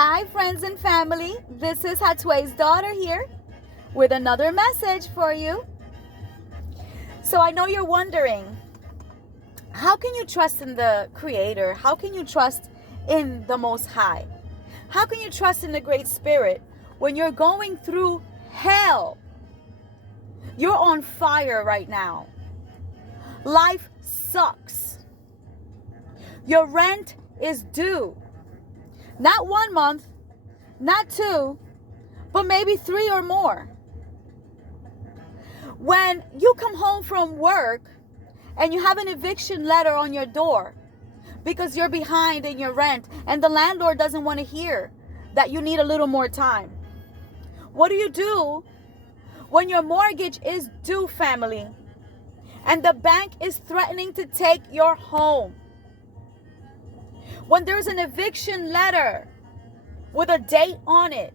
Hi, friends and family. This is Hatway's daughter here with another message for you. So I know you're wondering, how can you trust in the Creator? How can you trust in the Most High? How can you trust in the Great Spirit when you're going through hell? You're on fire right now. Life sucks. Your rent is due. Not 1 month, not 2, but maybe 3 or more. When you come home from work and you have an eviction letter on your door because you're behind in your rent and the landlord doesn't want to hear that you need a little more time. What do you do when your mortgage is due, family, and the bank is threatening to take your home? When there's an eviction letter with a date on it.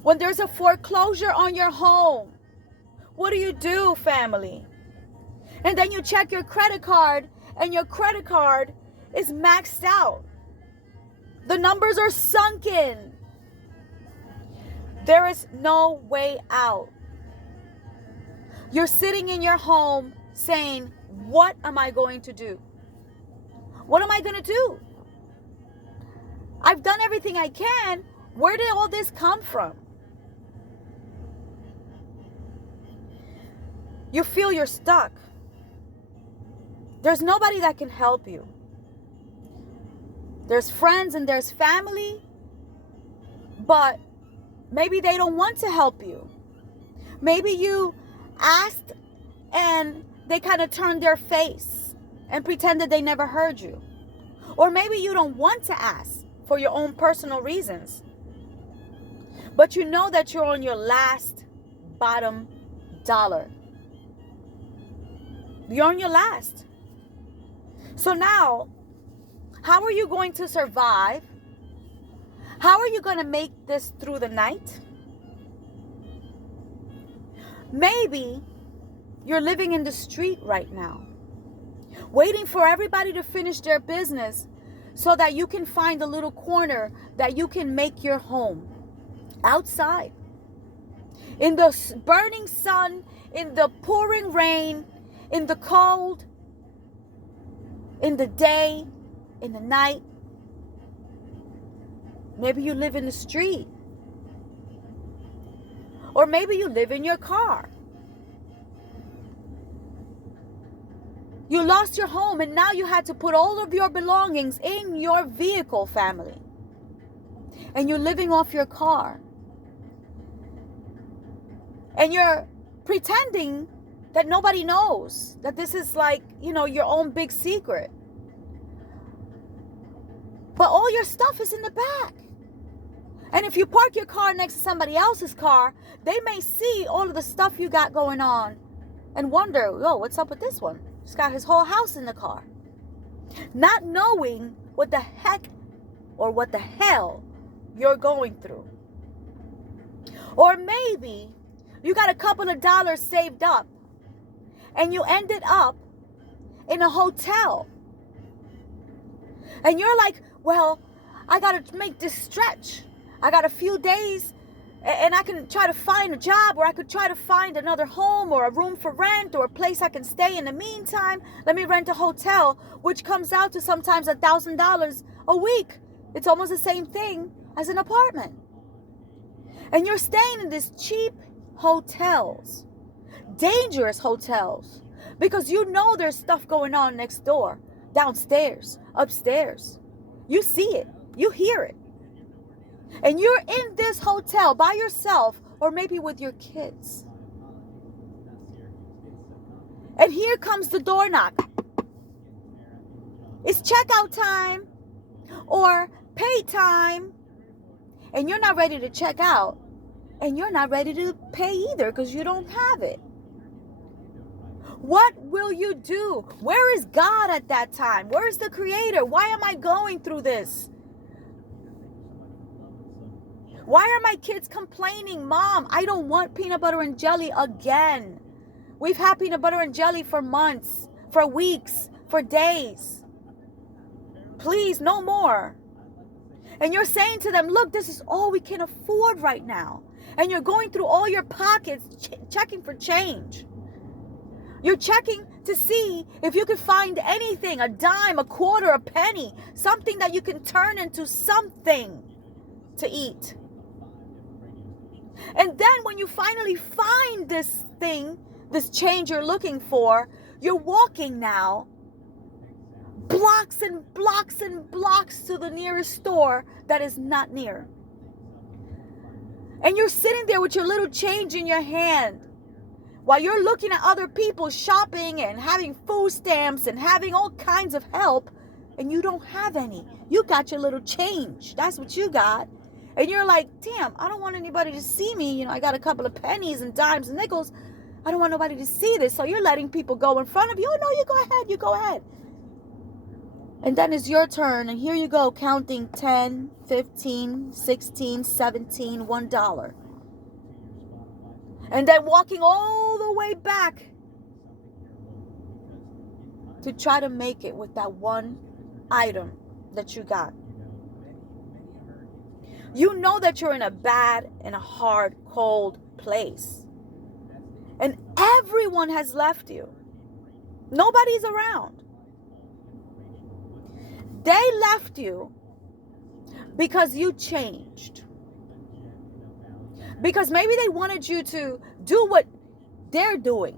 When there's a foreclosure on your home. What do you do, family? And then you check your credit card and your credit card is maxed out. The numbers are sunken. There is no way out. You're sitting in your home saying, what am I going to do? What am I going to do? I've done everything I can. Where did all this come from? You feel you're stuck. There's nobody that can help you. There's friends and there's family, but maybe they don't want to help you. Maybe you asked and they kind of turned their face and pretended they never heard you. Or maybe you don't want to ask for your own personal reasons. But you know that you're on your last bottom dollar. You're on your last. So now, how are you going to survive? How are you going to make this through the night? Maybe you're living in the street right now, waiting for everybody to finish their business so that you can find a little corner that you can make your home outside. In the burning sun, in the pouring rain, in the cold, in the day, in the night. Maybe you live in the street. Or maybe you live in your car. You lost your home and now you had to put all of your belongings in your vehicle, family. And you're living off your car. And you're pretending that nobody knows that this is like, your own big secret. But all your stuff is in the back. And if you park your car next to somebody else's car, they may see all of the stuff you got going on and wonder, what's up with this one? He's got his whole house in the car. Not knowing what the heck or what the hell you're going through. Or maybe you got a couple of dollars saved up and you ended up in a hotel. And you're like, I got to make this stretch. I got a few days and I can try to find a job, or I could try to find another home or a room for rent or a place I can stay. In the meantime, let me rent a hotel, which comes out to sometimes $1,000 a week. It's almost the same thing as an apartment. And you're staying in these cheap hotels, dangerous hotels, because you know there's stuff going on next door, downstairs, upstairs. You see it, you hear it. And you're in this hotel by yourself, or maybe with your kids. And here comes the door knock. It's checkout time or pay time. And you're not ready to check out. And you're not ready to pay either because you don't have it. What will you do? Where is God at that time? Where is the Creator? Why am I going through this? Why are my kids complaining? Mom, I don't want peanut butter and jelly again. We've had peanut butter and jelly for months, for weeks, for days. Please, no more. And you're saying to them, look, this is all we can afford right now. And you're going through all your pockets, checking for change. You're checking to see if you can find anything, a dime, a quarter, a penny, something that you can turn into something to eat. And then when you finally find this thing, this change you're looking for, you're walking now blocks and blocks and blocks to the nearest store that is not near. And you're sitting there with your little change in your hand while you're looking at other people shopping and having food stamps and having all kinds of help, and you don't have any. You got your little change. That's what you got. And you're like, damn, I don't want anybody to see me. I got a couple of pennies and dimes and nickels. I don't want nobody to see this. So you're letting people go in front of you. Oh, no, you go ahead. And then it's your turn. And here you go, counting 10, 15, 16, 17, $1. And then walking all the way back to try to make it with that one item that you got. You know that you're in a bad and a hard, cold place. And everyone has left you. Nobody's around. They left you because you changed. Because maybe they wanted you to do what they're doing.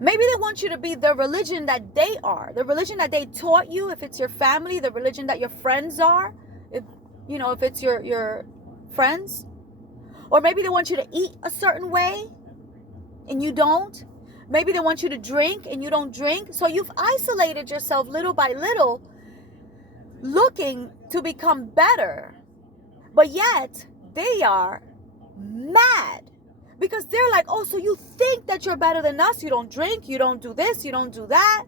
Maybe they want you to be the religion that they are. The religion that they taught you, if it's your family, the religion that your friends are. If it's your friends. Or maybe they want you to eat a certain way and you don't. Maybe they want you to drink and you don't drink. So you've isolated yourself little by little, looking to become better. But yet, they are mad because they're like, oh, so you think that you're better than us? You don't drink, you don't do this, you don't do that.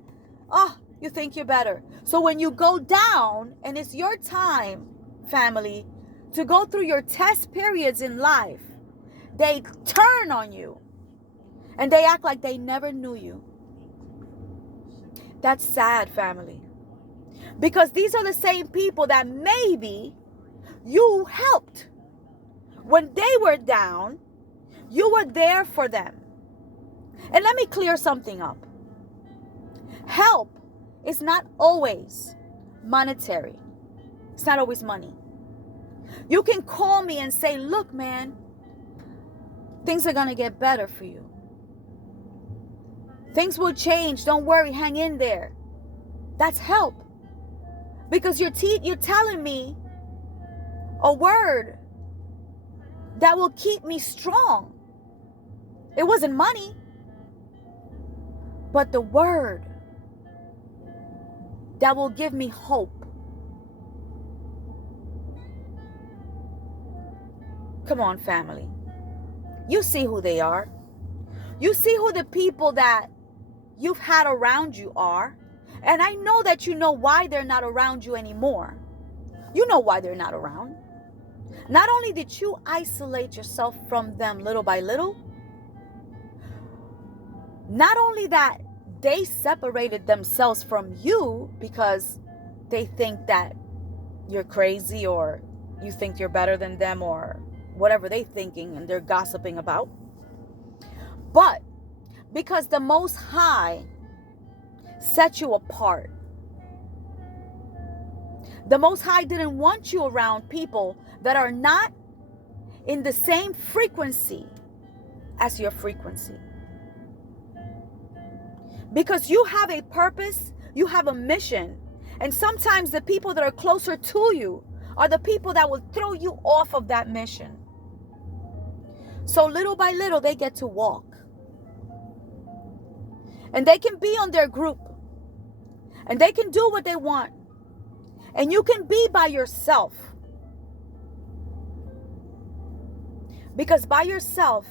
Oh, you think you're better. So when you go down and it's your time, family, to go through your test periods in life, they turn on you and they act like they never knew you. That's sad, family. Because these are the same people that maybe you helped. When they were down, you were there for them. And let me clear something up. Help is not always monetary. It's not always money. You can call me and say, look, man, things are going to get better for you. Things will change. Don't worry. Hang in there. That's help. Because you're telling me a word that will keep me strong. It wasn't money, but the word that will give me hope. Come on, family. You see who they are. You see who the people that you've had around you are. And I know that you know why they're not around you anymore. You know why they're not around. Not only did you isolate yourself from them little by little, not only that, they separated themselves from you because they think that you're crazy or you think you're better than them or whatever they're thinking and they're gossiping about. But because the Most High set you apart. The Most High didn't want you around people that are not in the same frequency as your frequency. Because you have a purpose, you have a mission, and sometimes the people that are closer to you are the people that will throw you off of that mission. So little by little, they get to walk. And they can be on their group. And they can do what they want. And you can be by yourself. Because by yourself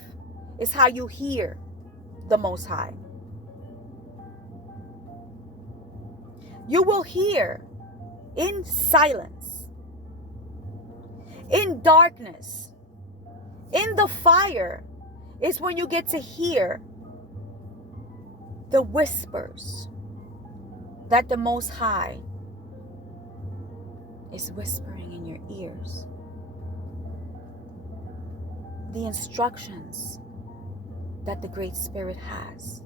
is how you hear the Most High. You will hear in silence, in darkness, in the fire is when you get to hear the whispers that the Most High is whispering in your ears the instructions that the Great Spirit has.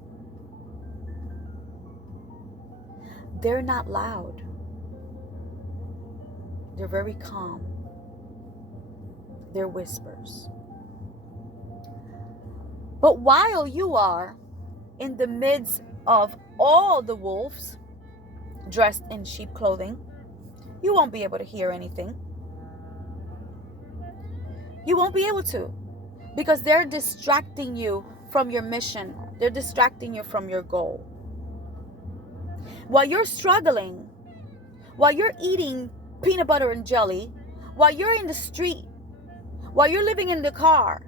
They're not loud. They're very calm. They're whispers. But while you are in the midst of all the wolves dressed in sheep clothing, you won't be able to hear anything. You won't be able to, because they're distracting you from your mission. They're distracting you from your goal. While you're struggling, while you're eating peanut butter and jelly, while you're in the street, while you're living in the car,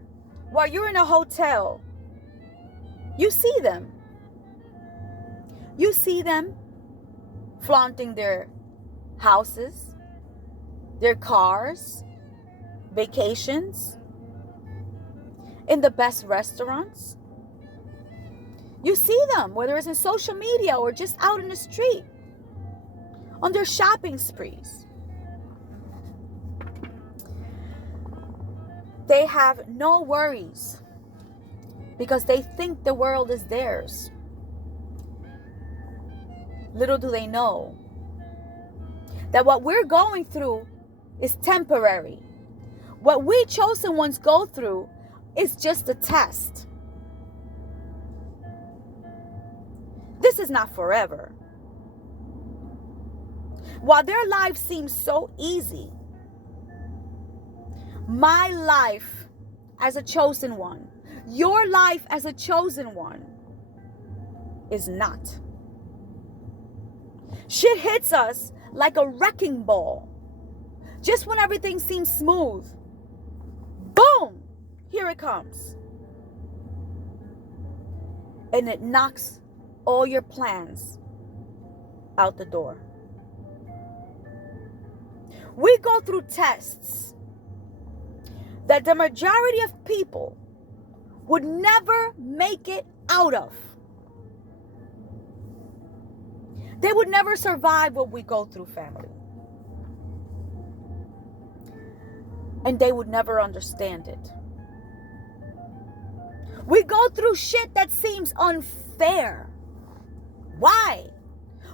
while you're in a hotel, you see them. You see them flaunting their houses, their cars, vacations, in the best restaurants. You see them, whether it's in social media or just out in the street, on their shopping sprees. They have no worries because they think the world is theirs. Little do they know that what we're going through is temporary. What we chosen ones go through is just a test. This is not forever. While their life seems so easy, my life as a chosen one, your life as a chosen one, is not. Shit hits us like a wrecking ball. Just when everything seems smooth, boom, here it comes. And it knocks all your plans out the door. We go through tests that the majority of people would never make it out of. They would never survive what we go through, family. And they would never understand it. We go through shit that seems unfair. Why?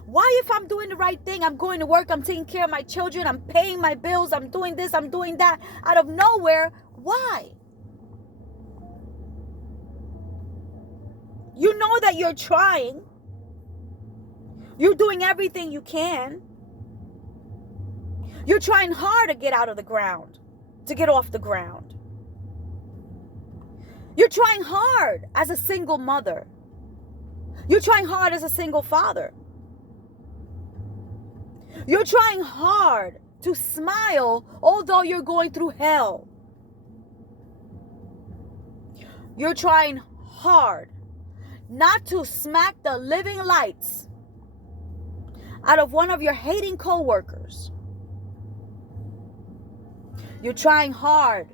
Why, if I'm doing the right thing, I'm going to work, I'm taking care of my children, I'm paying my bills, I'm doing this, I'm doing that, out of nowhere, why? You know that you're trying. You're doing everything you can. You're trying hard to get out of the ground, to get off the ground. You're trying hard as a single mother. You're trying hard as a single father. You're trying hard to smile although you're going through hell. You're trying hard not to smack the living lights out of one of your hating coworkers. You're trying hard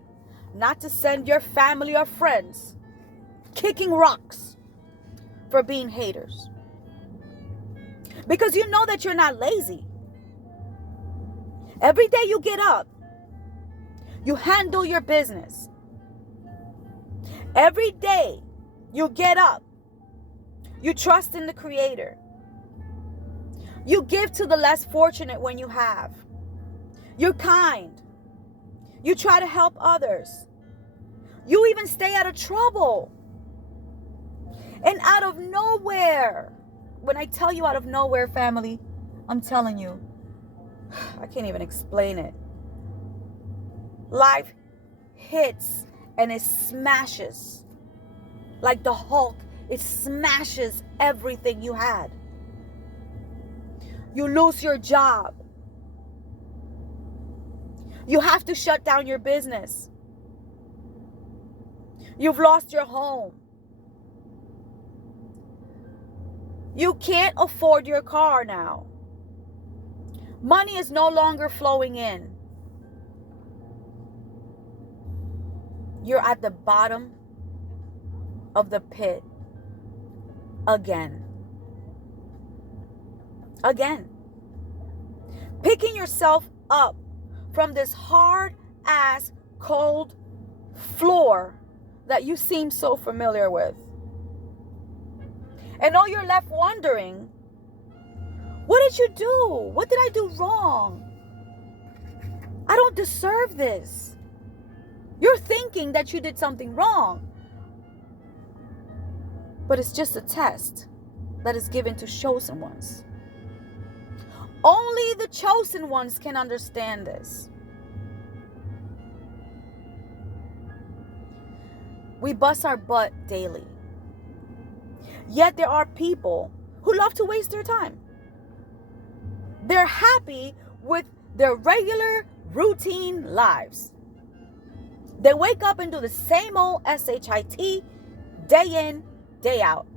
not to send your family or friends kicking rocks for being haters. Because you know that you're not lazy. Every day you get up, you handle your business. Every day you get up, you trust in the Creator. You give to the less fortunate when you have. You're kind. You try to help others. You even stay out of trouble. And out of nowhere, when I tell you out of nowhere, family, I'm telling you, I can't even explain it. Life hits and it smashes. Like the Hulk, it smashes everything you had. You lose your job. You have to shut down your business. You've lost your home. You can't afford your car now. Money is no longer flowing in. You're at the bottom of the pit again. Again. Picking yourself up from this hard ass cold floor that you seem so familiar with. And all you're left wondering, what did you do? What did I do wrong? I don't deserve this. You're thinking that you did something wrong. But it's just a test that is given to chosen ones. Only the chosen ones can understand this. We bust our butt daily. Yet there are people who love to waste their time. They're happy with their regular routine lives. They wake up and do the same old SHIT day in, day out.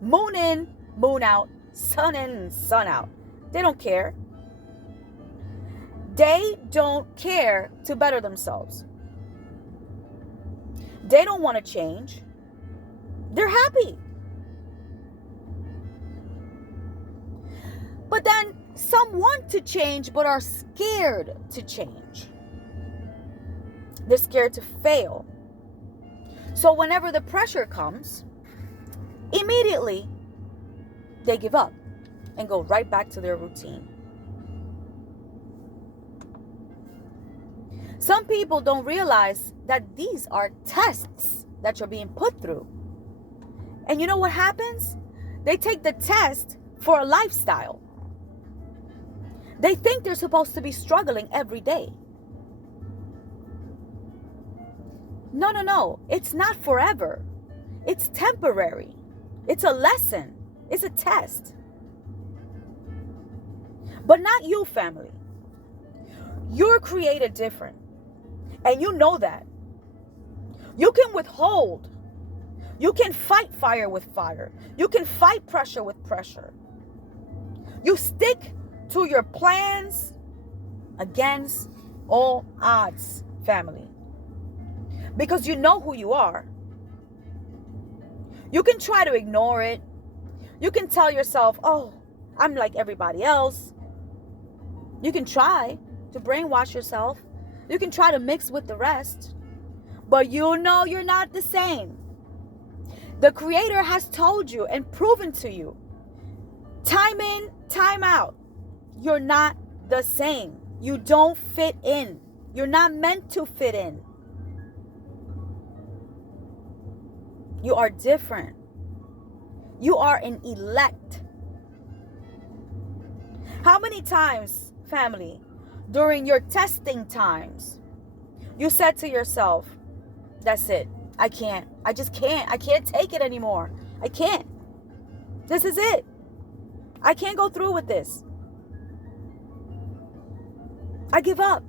Moon in, moon out, sun in, sun out. They don't care. They don't care to better themselves. They don't want to change. They're happy. But then some want to change but are scared to change. They're scared to fail. So whenever the pressure comes, immediately they give up and go right back to their routine. Some people don't realize that these are tests that you're being put through. And you know what happens? They take the test for a lifestyle. They think they're supposed to be struggling every day. No. It's not forever. It's temporary. It's a lesson. It's a test. But not you, family. You're created different. And you know that. You can withhold. You can fight fire with fire. You can fight pressure with pressure. You stick to your plans against all odds, family. Because you know who you are. You can try to ignore it. You can tell yourself, oh, I'm like everybody else. You can try to brainwash yourself. You can try to mix with the rest. But you know you're not the same. The Creator has told you and proven to you, time in, time out, you're not the same. You don't fit in. You're not meant to fit in. You are different. You are an elect. How many times, family, during your testing times, you said to yourself, that's it. I can't. I just can't. I can't take it anymore. I can't. This is it. I can't go through with this. I give up.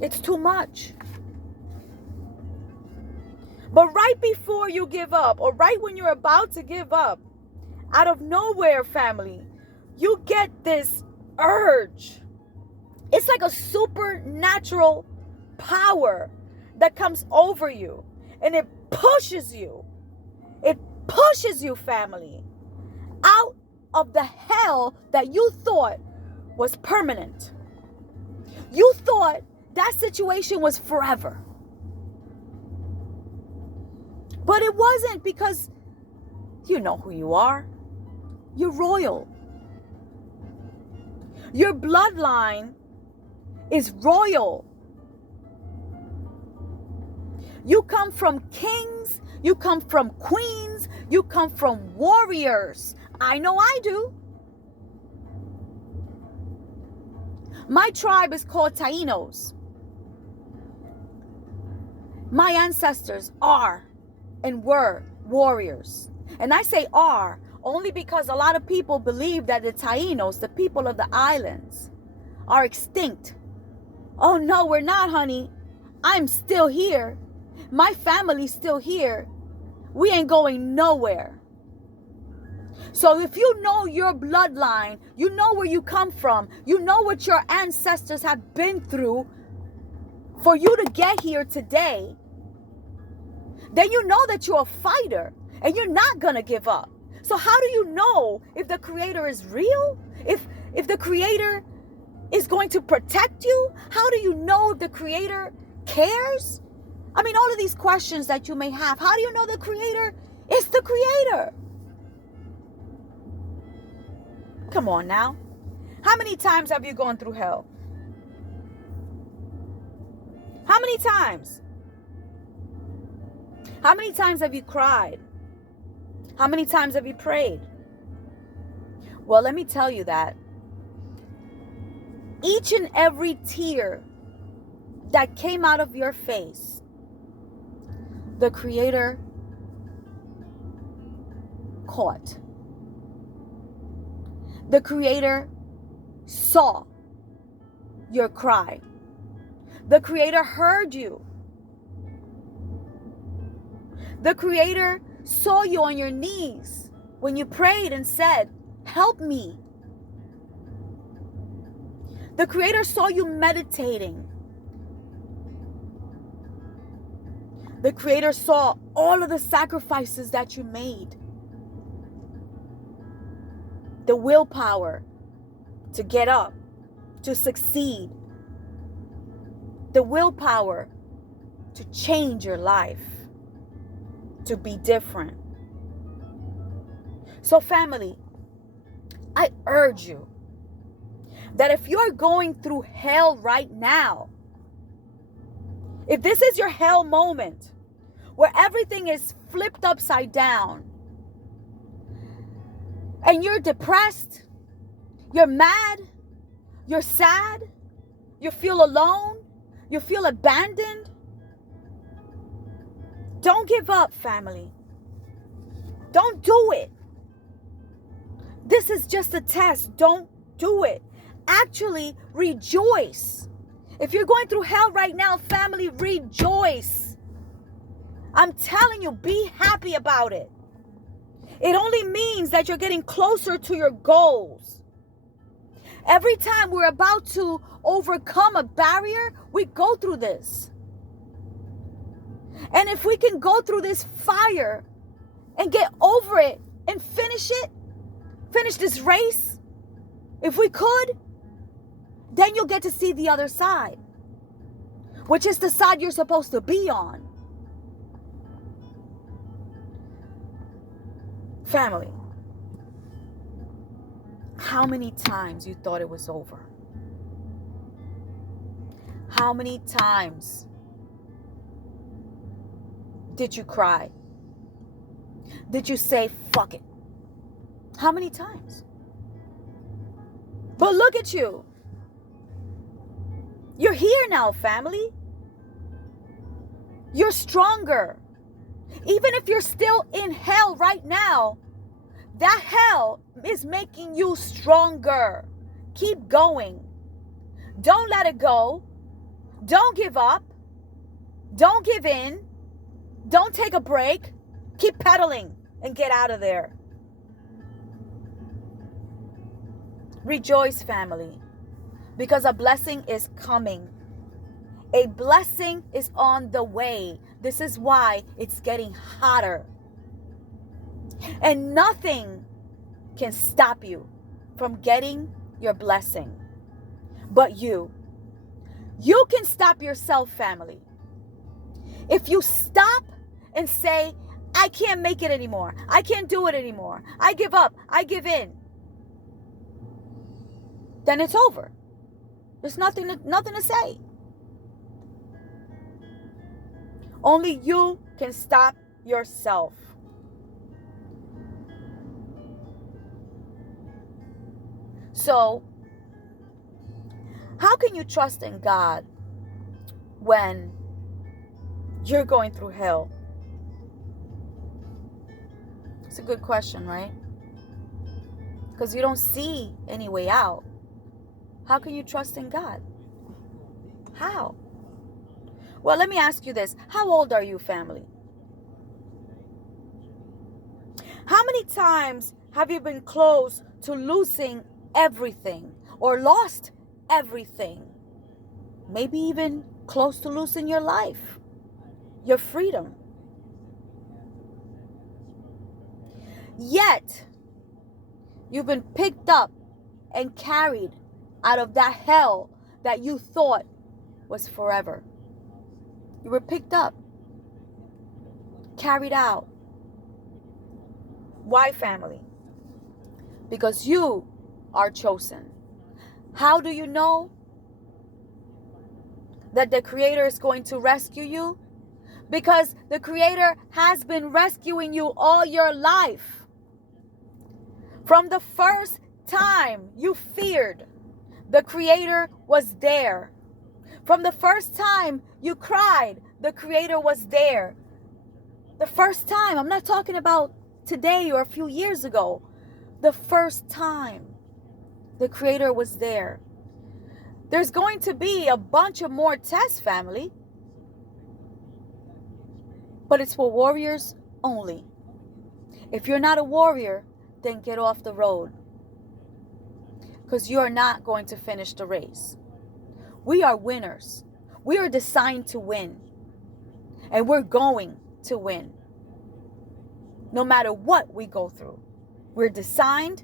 It's too much. But right before you give up, or right when you're about to give up, out of nowhere, family, you get this urge. It's like a supernatural power that comes over you, and it pushes you. It pushes you, family, out of the hell that you thought was permanent. You thought that situation was forever. But it wasn't, because you know who you are. You're royal. Your bloodline is royal. You come from kings. You come from queens. You come from warriors. I know I do. My tribe is called Taínos. My ancestors are and were warriors. And I say are only because a lot of people believe that the Taínos, the people of the islands, are extinct. Oh no, we're not, honey. I'm still here. My family's still here. We ain't going nowhere. So if you know your bloodline, you know where you come from, you know what your ancestors have been through for you to get here today, then you know that you're a fighter and you're not gonna give up. So how do you know if the Creator is real? If the Creator is going to protect you? How do you know if the Creator cares? I mean, all of these questions that you may have. How do you know the Creator is the Creator? Come on now. How many times have you gone through hell? How many times? How many times have you cried? How many times have you prayed? Well, let me tell you that each and every tear that came out of your face, the Creator caught. The Creator saw your cry. The Creator heard you. The Creator saw you on your knees when you prayed and said, "Help me." The Creator saw you meditating. The Creator saw all of the sacrifices that you made. The willpower to get up, to succeed. The willpower to change your life, to be different. So family, I urge you that if you're going through hell right now, if this is your hell moment where everything is flipped upside down and you're depressed, you're mad, you're sad, you feel alone, you feel abandoned, don't give up, family. Don't do it. This is just a test. Don't do it. Actually, rejoice. If you're going through hell right now, family, rejoice. I'm telling you, be happy about it. It only means that you're getting closer to your goals. Every time we're about to overcome a barrier, we go through this. And if we can go through this fire and get over it and finish this race, if we could, then you'll get to see the other side, which is the side you're supposed to be on. Family, how many times you thought it was over? How many times did you cry? Did you say, fuck it? How many times? But look at you. You're here now, family. You're stronger. Even if you're still in hell right now, that hell is making you stronger. Keep going. Don't let it go. Don't give up. Don't give in. Don't take a break. Keep pedaling and get out of there. Rejoice, family, because a blessing is coming. A blessing is on the way. This is why it's getting hotter. And nothing can stop you from getting your blessing. But you can stop yourself, family. If you stop and say, I can't make it anymore. I can't do it anymore. I give up. I give in. Then it's over. There's nothing to say. Only you can stop yourself. So, how can you trust in God when you're going through hell? It's a good question, right? Because you don't see any way out. How can you trust in God? How? Well, let me ask you this. How old are you, family? How many times have you been close to losing everything or lost everything? Maybe even close to losing your life, your freedom. Yet, you've been picked up and carried out of that hell that you thought was forever. You were picked up, carried out. Why, family? Because you are chosen. How do you know that the Creator is going to rescue you? Because the Creator has been rescuing you all your life. From the first time you feared, the Creator was there. From the first time you cried, the Creator was there. The first time, I'm not talking about today or a few years ago. The first time, the Creator was there. There's going to be a bunch of more tests, family. But it's for warriors only. If you're not a warrior, then get off the road. Because you are not going to finish the race. We are winners. We are designed to win. And we're going to win. No matter what we go through. We're designed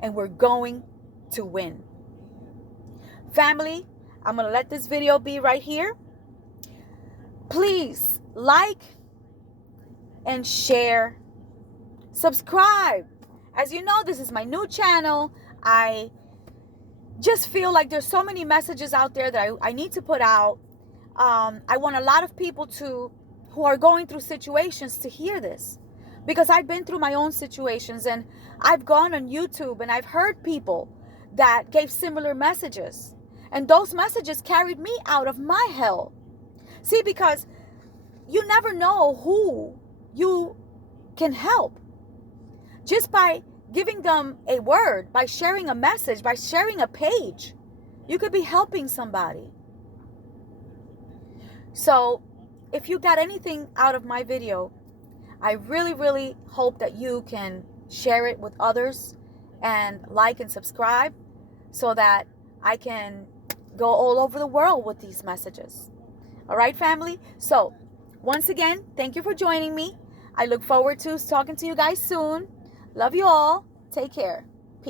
and we're going to win. Family, I'm going to let this video be right here. Please like and share. Subscribe. As you know, this is my new channel. I just feel like there's so many messages out there that I need to put out. I want a lot of people who are going through situations to hear this. Because I've been through my own situations, and I've gone on YouTube and I've heard people that gave similar messages. And those messages carried me out of my hell. See, because you never know who you can help. Just by giving them a word, by sharing a message, by sharing a page, you could be helping somebody. So if you got anything out of my video, I really, really hope that you can share it with others and like and subscribe so that I can go all over the world with these messages. All right, family? So once again, thank you for joining me. I look forward to talking to you guys soon. Love you all. Take care.